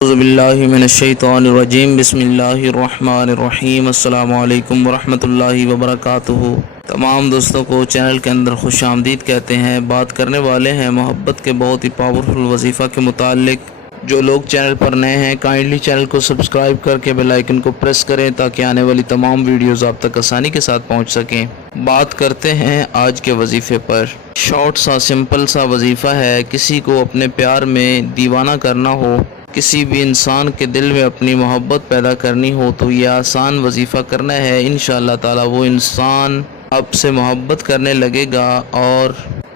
اعوذ باللہ من الشیطان الرجیم بسم اللہ الرحمن الرحیم السلام علیکم ورحمۃ اللہ وبرکاتہ۔ تمام دوستوں کو چینل کے اندر خوش آمدید کہتے ہیں۔ بات کرنے والے ہیں محبت کے بہت ہی پاورفل وظیفہ کے متعلق۔ جو لوگ چینل پر نئے ہیں کائنڈلی چینل کو سبسکرائب کر کے بیل آئیکن کو پریس کریں تاکہ آنے والی تمام ویڈیوز آپ تک آسانی کے ساتھ پہنچ سکیں۔ بات کرتے ہیں آج کے وظیفے پر۔ شارٹ سا سمپل سا وظیفہ ہے۔ کسی کو اپنے پیار میں دیوانہ کرنا ہو، کسی بھی انسان کے دل میں اپنی محبت پیدا کرنی ہو تو یہ آسان وظیفہ کرنا ہے۔ انشاءاللہ تعالی وہ انسان آپ سے محبت کرنے لگے گا اور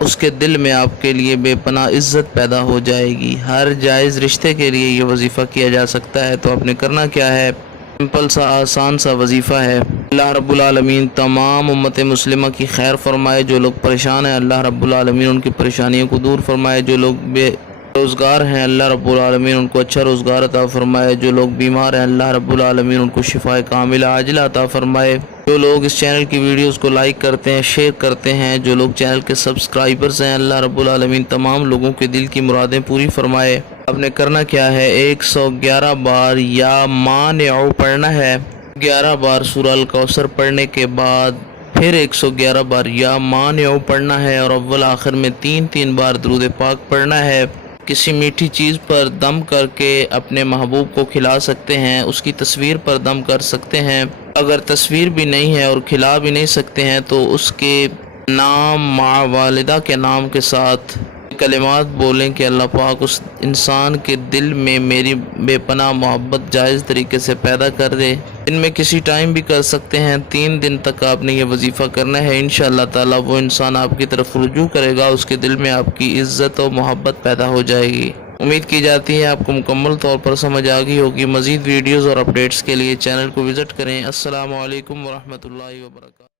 اس کے دل میں آپ کے لیے بے پناہ عزت پیدا ہو جائے گی۔ ہر جائز رشتے کے لیے یہ وظیفہ کیا جا سکتا ہے۔ تو آپ نے کرنا کیا ہے؟ سمپل سا آسان سا وظیفہ ہے۔ اللہ رب العالمین تمام امت مسلمہ کی خیر فرمائے۔ جو لوگ پریشان ہیں اللہ رب العالمین ان کی پریشانیوں کو دور فرمائے۔ جو لوگ بے روزگار ہیں اللہ رب العالمین ان کو اچھا روزگار عطا فرمائے۔ جو لوگ بیمار ہیں اللہ رب العالمین ان کو شفاء کاملہ عاجلہ عطا فرمائے۔ جو لوگ اس چینل کی ویڈیوز کو لائک کرتے ہیں، شیئر کرتے ہیں، جو لوگ چینل کے سبسکرائبرز ہیں اللہ رب العالمین تمام لوگوں کے دل کی مرادیں پوری فرمائے۔ آپ نے کرنا کیا ہے؟ 111 بار یا مانع پڑھنا ہے۔ 11 بار سورہ الکوثر پڑھنے کے بعد پھر 111 بار یا مانع پڑھنا ہے اور اول آخر میں 3 بار درود پاک پڑھنا ہے۔ کسی میٹھی چیز پر دم کر کے اپنے محبوب کو کھلا سکتے ہیں، اس کی تصویر پر دم کر سکتے ہیں۔ اگر تصویر بھی نہیں ہے اور کھلا بھی نہیں سکتے ہیں تو اس کے نام مع والدہ کے نام کے ساتھ کلمات بولیں کہ اللہ پاک اس انسان کے دل میں میری بے پناہ محبت جائز طریقے سے پیدا کر دے۔ ان میں کسی ٹائم بھی کر سکتے ہیں۔ 3 دن تک آپ نے یہ وظیفہ کرنا ہے۔ انشاءاللہ تعالی وہ انسان آپ کی طرف رجوع کرے گا، اس کے دل میں آپ کی عزت و محبت پیدا ہو جائے گی۔ امید کی جاتی ہے آپ کو مکمل طور پر سمجھ آ گئی ہوگی۔ مزید ویڈیوز اور اپڈیٹس کے لیے چینل کو وزٹ کریں۔ السلام علیکم ورحمۃ اللہ وبرکاتہ۔